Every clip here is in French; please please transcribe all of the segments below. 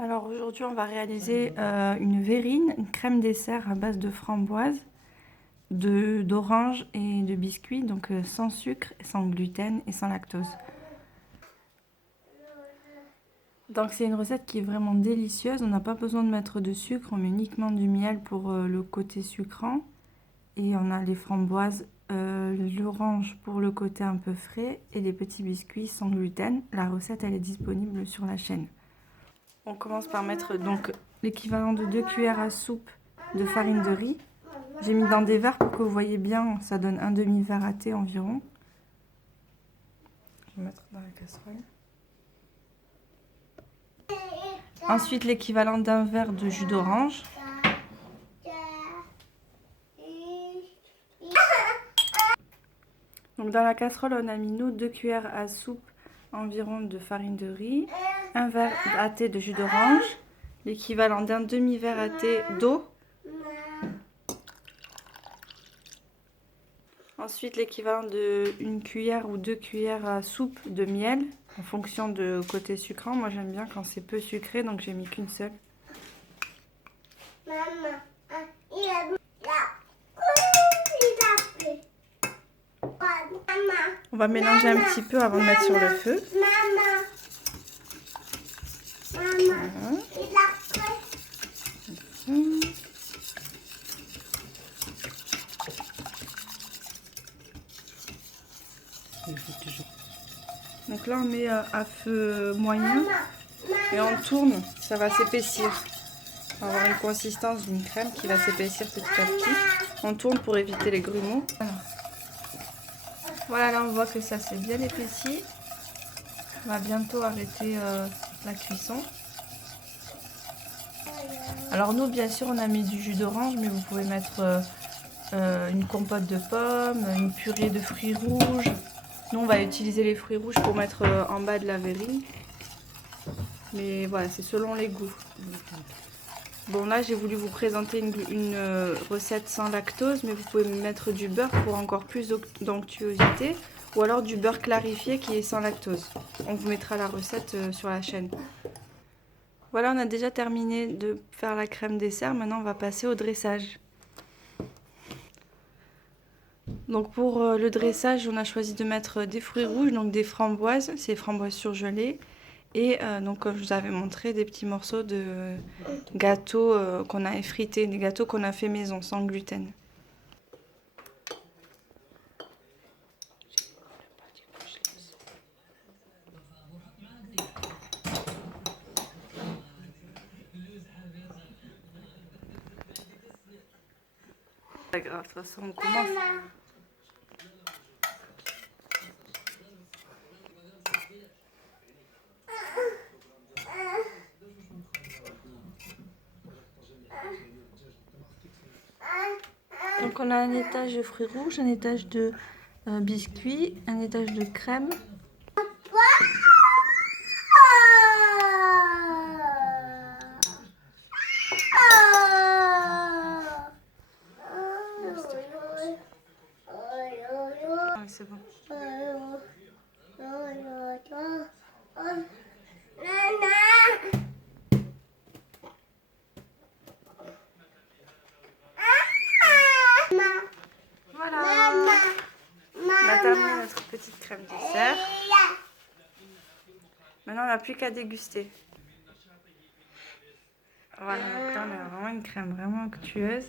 Alors aujourd'hui on va réaliser une verrine, une crème dessert à base de framboise, d'orange et de biscuits, donc sans sucre, sans gluten et sans lactose. Donc c'est une recette qui est vraiment délicieuse, on n'a pas besoin de mettre de sucre, on met uniquement du miel pour le côté sucrant. Et on a les framboises, l'orange pour le côté un peu frais et les petits biscuits sans gluten. La recette elle est disponible sur la chaîne. On commence par mettre donc l'équivalent de 2 cuillères à soupe de farine de riz. J'ai mis dans des verres pour que vous voyez bien, ça donne un demi-verre à thé environ. Je vais mettre dans la casserole. Ensuite l'équivalent d'un verre de jus d'orange. Donc dans la casserole, on a mis nous 2 cuillères à soupe environ de farine de riz, un verre à thé de jus d'orange, l'équivalent d'un demi-verre à thé d'eau. Ensuite l'équivalent de 1 cuillère ou 2 cuillères à soupe de miel en fonction de côté sucrant. Moi j'aime bien quand c'est peu sucré, donc j'ai mis qu'une seule. On va mélanger un petit peu avant de mettre sur le feu. Voilà. Donc là on met à feu moyen et on tourne, ça va s'épaissir. On va avoir une consistance d'une crème qui va s'épaissir petit à petit. On tourne pour éviter les grumeaux. Voilà, là on voit que ça s'est bien épaissi. On va bientôt arrêter la cuisson. Alors nous bien sûr on a mis du jus d'orange, mais vous pouvez mettre une compote de pommes, une purée de fruits rouges. Nous on va utiliser les fruits rouges pour mettre en bas de la verrine. Mais voilà, c'est selon les goûts. Bon là j'ai voulu vous présenter une recette sans lactose, mais vous pouvez mettre du beurre pour encore plus d'onctuosité, ou alors du beurre clarifié qui est sans lactose. On vous mettra la recette sur la chaîne. Voilà, on a déjà terminé de faire la crème dessert, maintenant on va passer au dressage. Donc pour le dressage, on a choisi de mettre des fruits rouges, donc des framboises, c'est framboises surgelées. Et donc comme je vous avais montré, des petits morceaux de gâteaux qu'on a effrités, des gâteaux qu'on a fait maison, sans gluten. Pas grave, de toute façon on commence. Donc on a un étage de fruits rouges, un étage de biscuits, un étage de crème. Ah, c'est bon. Voilà, on a terminé notre petite crème dessert. Maintenant on n'a plus qu'à déguster. Voilà, donc là on a vraiment une crème vraiment onctueuse.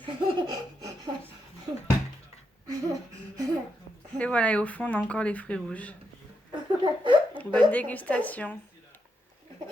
Et voilà, et au fond on a encore les fruits rouges. Bonne dégustation.